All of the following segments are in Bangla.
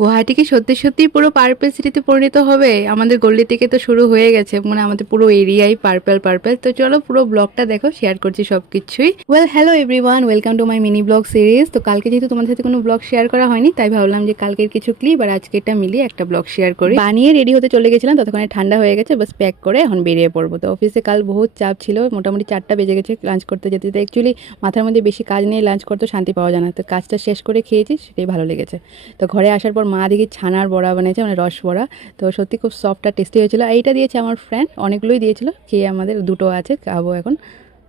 গুয়াহাটি কি সত্যি সত্যি পুরো পার্পল সিটিতে পরিণত হবে? আমাদের গল্লি থেকে তো শুরু হয়ে গেছে, মানে আমাদের পুরো এরিয়াই পার্পল পার্পল। তো চলো পুরো ব্লগটা দেখো, শেয়ার করছি সবকিছুই। Hello everyone, welcome to my mini blog series. তো কালকে যেহেতু তোমাদের সাথে কোনো ব্লগ শেয়ার করা হয়নি, তাই ভাবলাম যে কালকের কিছু ক্লিপ আর আজকেরটা মিলিয়ে একটা ব্লগ শেয়ার করি। বানিয়ে রেডি হতে চলে গেছিলাম, ততক্ষণে ঠান্ডা হয়ে গেছে, বাস প্যাক করে এখন বেরিয়ে পড়বো। তো অফিসে কাল বহুত চাপ ছিল, মোটামুটি 4টা বেজে গেছে লাঞ্চ করতে যেতে যেতে। অ্যাকচুয়ালি মাথার মধ্যে বেশি কাজ নিয়ে লাঞ্চ করতে শান্তি পাওয়া যায় না, তো কাজটা শেষ করে খেয়েছি, সেটাই ভালো লেগেছে। তো ঘরে আসার পর মা দেখি ছানার বড়া বানিয়েছে, মানে রস বড়া। তো সত্যি খুব সফট আর টেস্টি হয়েছিল। এইটা দিয়েছে আমার ফ্রেন্ড, অনেকগুলোই দিয়েছিল, খেয়ে আমাদের দুটো আছে, খাবো এখন।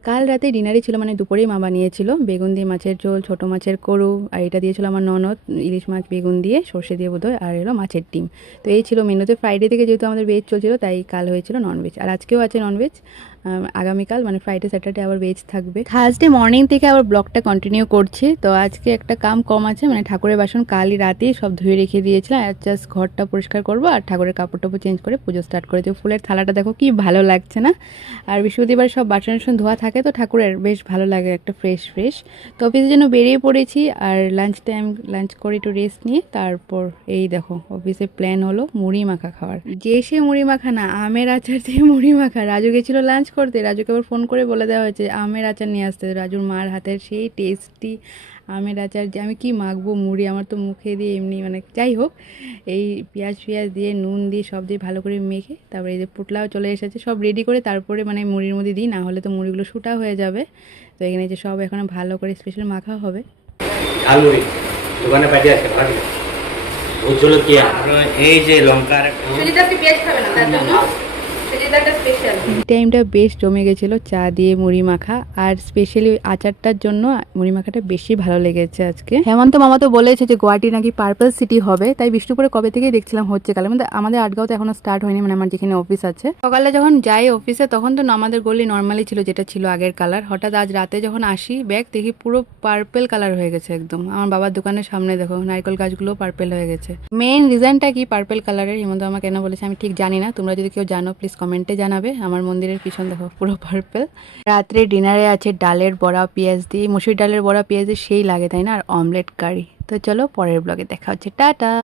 কাল রাতে ডিনারই ছিল, মানে দুপুরেই মা বানিয়েছিল বেগুন দিয়ে মাছের ঝোল, ছোটো মাছের করু। আর এটা দিয়েছিল আমার ননদ, ইলিশ মাছ বেগুন দিয়ে সর্ষে দিয়ে বোধহয়, আর এলো মাছের ডিম। তো এই ছিল মেনুতে। ফ্রাইডে থেকে যেহেতু আমাদের ভেজ চলছিল, তাই কাল হয়েছিল ননভেজ, আর আজকেও আছে ননভেজ। আগামীকাল মানে ফ্রাইডে স্যাটারডে আবার ভেজ থাকবে। থার্সডে মর্নিং থেকে আবার ব্লগটা কন্টিনিউ করছি। তো আজকে একটা কাম কম আছে, মানে ঠাকুরের বাসন কালই রাতেই সব ধুয়ে রেখে দিয়েছিলাম। জাস্ট ঘরটা পরিষ্কার করবো আর ঠাকুরের কাপড় টাপড় চেঞ্জ করে পুজো স্টার্ট করে দেবো। ফুলের থালাটা দেখো কি ভালো লাগছে না? আর বৃহস্পতিবার সব বাসন টাসন ধোয়া থাকে, তো ঠাকুরের বেশ ভালো লাগে, একটা ফ্রেশ ফ্রেশ। তো অফিসের জন্য বেরিয়ে পড়েছি, আর লাঞ্চ টাইম লাঞ্চ করে একটু রেস্ট নিয়ে তারপর এই দেখো অফিসে প্ল্যান হলো মুড়ি মাখা খাওয়ার। যে সে মুড়ি মাখা না, আমের আচার দিয়ে মুড়ি মাখা। রাজু গেছিলো লাঞ্চ করতে, রাজুকে আবার ফোন করে বলে দেওয়া হয়েছে আমের আচার নিয়ে আসতে। রাজুর মার হাতের সেই টেস্টি আমের আচার, যে আমি কি মাখবো মুড়ি, আমার তো মুখে দিয়ে এমনি, মানে যাই হোক, এই পেঁয়াজ ফিয়াজ দিয়ে নুন দিয়ে সব দিয়ে ভালো করে মেখে তারপরে এই যে পুটলাও চলে এসেছে, সব রেডি করে তারপরে মানে মুড়ির মধ্যে দিই, না হলে তো মুড়িগুলো শুটা হয়ে যাবে। তো এখানে যে সব এখন ভালো করে স্পেশাল মাখা হবে। ঝালমুড়ি দোকানে পাঠিয়ে আছে, ভালো ভোট জলকিয়া এই যে লঙ্কার এই টাইমটা বেশ জমে গেছিলো চা দিয়ে মুড়ি মাখা, আর স্পেশালি আচারটার জন্য মুড়ি মাখাটা বেশি ভালো লেগেছে আজকে। হেমন্ত মামা তো বলেছে যে গুয়াহাটি নাকি পার্পল সিটি হবে, তাই বিষ্ণুপুরে কবে থেকেই দেখছিলাম হচ্ছে। কালে আমাদের আটগাঁও তো এখনো স্টার্ট হয়নি, মানে আমার যেখানে অফিস আছে। সকালে যখন যাই অফিসে তখন তো আমাদের গলি নর্মালি ছিল, যেটা ছিল আগের কালার। হঠাৎ আজ রাতে যখন আসি ব্যাগ দেখি পুরো পার্পল কালার হয়ে গেছে একদম। আমার বাবার দোকানের সামনে দেখো নারকেল গাছগুলো পার্পল হয়ে গেছে। মেইন রিজনটা কি পার্পল কালারের, হেমন্ত মামা কেন বলেছে আমি ঠিক জানি না, তোমরা যদি কেউ জানো প্লিজ কমেন্টে জানাবে। আমার মন্দিরের পিছন দেখো পুরো পার্পল। রাত্রে ডিনারে আছে ডালের বড়া পেঁয়াজ দিয়ে, মুসুর ডালের বড়া পেঁয়াজ দিয়ে সেই লাগে তাই না, আর অমলেট কারি। তো চলো পরের ব্লগে দেখা হচ্ছে, টাটা।